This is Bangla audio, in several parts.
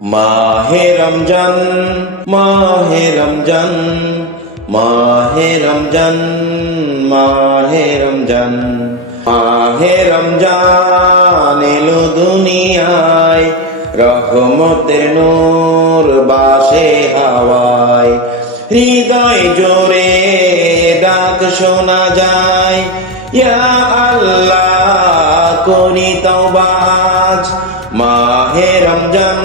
মাহে রমজান, মাহে রমজান, মাহে রমজান, মাহে রমজান, মাহে রমজান এলো দুনিয়ায়, রহমতের নূর বাসে হাওয়ায়। হৃদয় জোরে ডাক শোনা যায়, ইয়া আল্লাহ করি তওবা আজ। মাহে রমজান,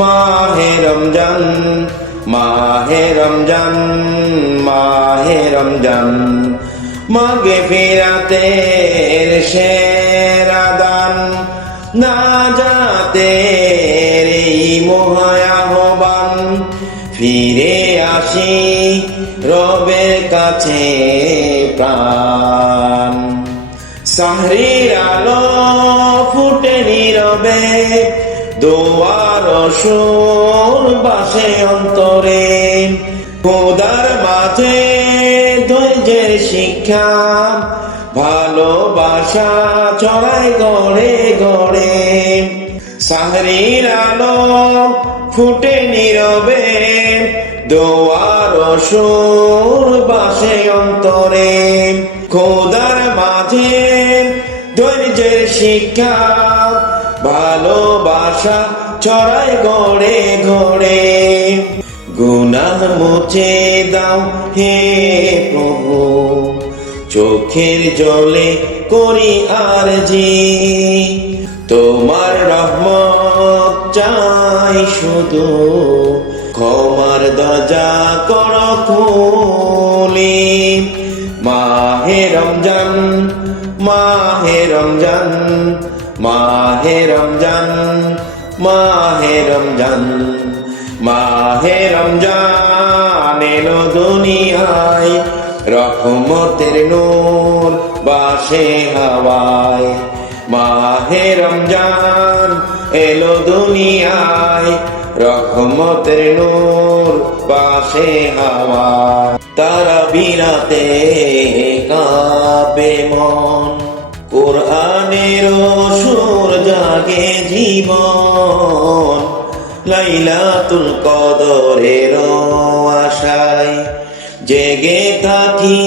মাহে রমজান, মাহে রমজান, মাহে রমজান, মাগফিরাতের সেরা দান, নাজাতের এই মহায়াহবান। ফিরে আসি রবের কাছে প্রাণ। সাহরির আলো ফুটে নীরবে, দোয়ার সুর বাসে অন্তরে। খোদার মাঝে ধৈর্যের শিক্ষা, ভালোবাসা ছড়ায় গড়ে গড়ে। সাহরির আলো ফুটে নীরবে, দোয়ার সুর বাসে অন্তরে। খোদার মাঝে ধৈর্যের শিক্ষা, ভালোবাসা ছড়ায় গড়ে গড়ে। গুনাহ মুছে দাও হে প্রভু, চোখের জলে করি আরজি। তোমার রহমত চাই শুধু, ক্ষমার দরজা করো খুলি। মাহে রমজান, মাহে রমজান, মাহে রমজান, মাহে রমজান, মাহে রমজান এলো দুনিয়ায়, রহমতের নূর বাসে হাওয়ায়। মাহে রমজান এলো দুনিয়ায়, রহমতের নূর বাসে হাওয়ায়। তারা বিরাতে কাঁপে মন, কোরআনের সুর জাগে জীবন। লাইলাতুল কদরের আশায় জেগে থাকি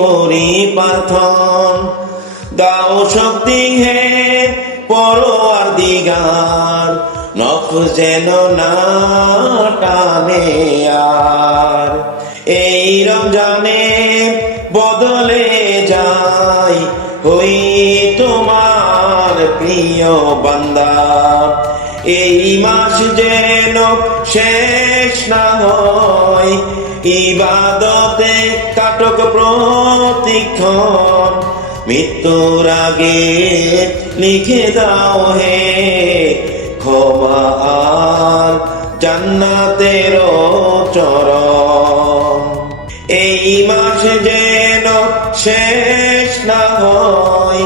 করি প্রার্থন। দাও শক্তি হে পরওয়ারদিগার, নফস যেন না টানে আর। এই রমজানে বদলে যায়, হই তোমার প্রিয় বান্দা। এই মাস যেন শেষ না হয়, ইবাদতে কাটক প্রতিক্ষণ। মৃত্যুর আগে লিখে দাও হে ক্ষমা আর জান্নাতের চরণ। এই মাস যেন শেষ না হয়,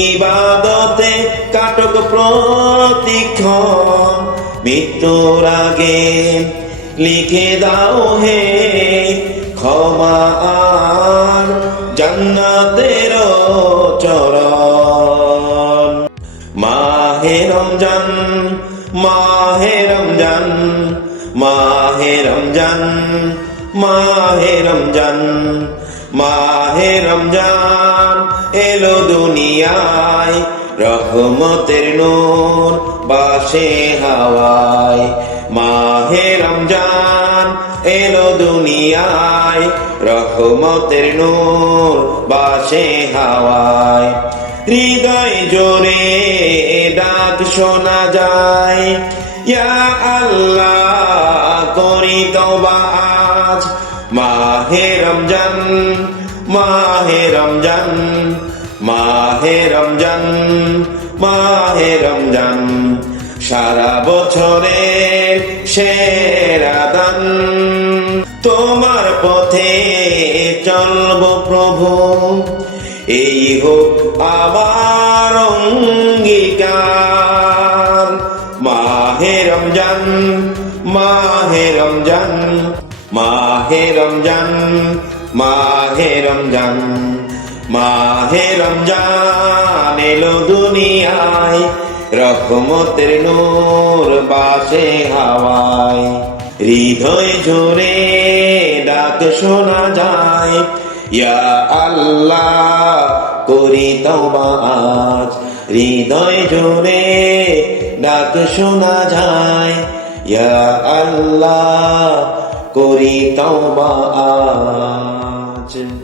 ইবাদতে কাটক প্রতিক্ষণ। মৃত্যুর আগে লিখে দাও হে ক্ষমা আর জান্নাতের চরণ। মাহে রমজান, মাহে রমজান, মাহে রমজান, মাহে রমজান, মাহে রমজান এলো দুনিয়ায়, রহমতের নূর বাসে হাওয়ায়। মাহে রমজান এলো দুনিয়ায়, রহমতের নূর বাসে হাওয়ায়। হৃদয় জোরে ডাক শোনা যায়, ইয়া আল্লাহ করি তওবা আজ। মাহে রমজান, মাহে রমজান, মাহে রমজান, মাহে রমজান, সারা বছরের সেরা দান। তোমার পথে চলব প্রভু, এই হোক আবার অঙ্গীকার। মাহে রমজান, মাহে রমজান, মাহে রমজান, মাহে রমজান, মাহে রমজান এলো দুনিয়ায়, রহমতের নূর বাসে হাওয়ায়, হৃদয় জোরে ডাক শোনা যায়, ইয়া আল্লাহ করি তওবা আজ। হৃদয় জোরে ডাক শোনা যায়, ইয়া আল্লাহ করি তওবা আজ।